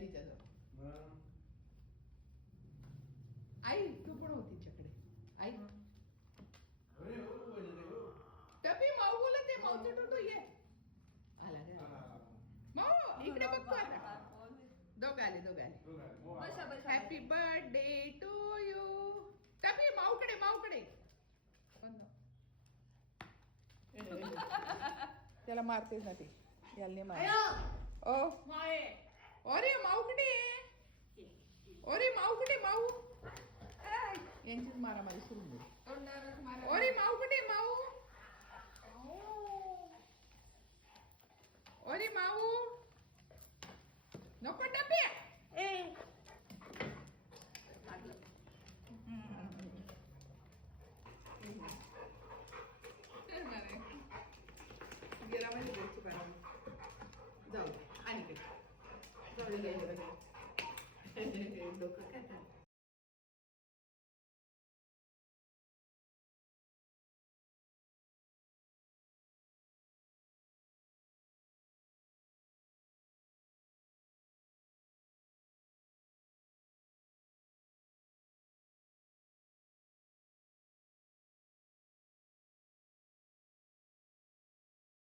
तिच्याजवळ. आई तू पण हो तिच्याकडे. आई टपी माऊ बोलते माऊचं टोटो ये आला ग माऊ इकडे बघ तू आता. दोघ आले हॅपी बर्थडे टू यू. टपी माऊकडे त्याला मारतेच ना ते याला मार. ओ अरे माऊकडे माऊ यांचीच मारामारी सुरू झाली. अरे माऊकडे माऊ. अरे माऊ नको टपी. गेला म्हणजे घरची पाणी जाऊ आणि डोकं काय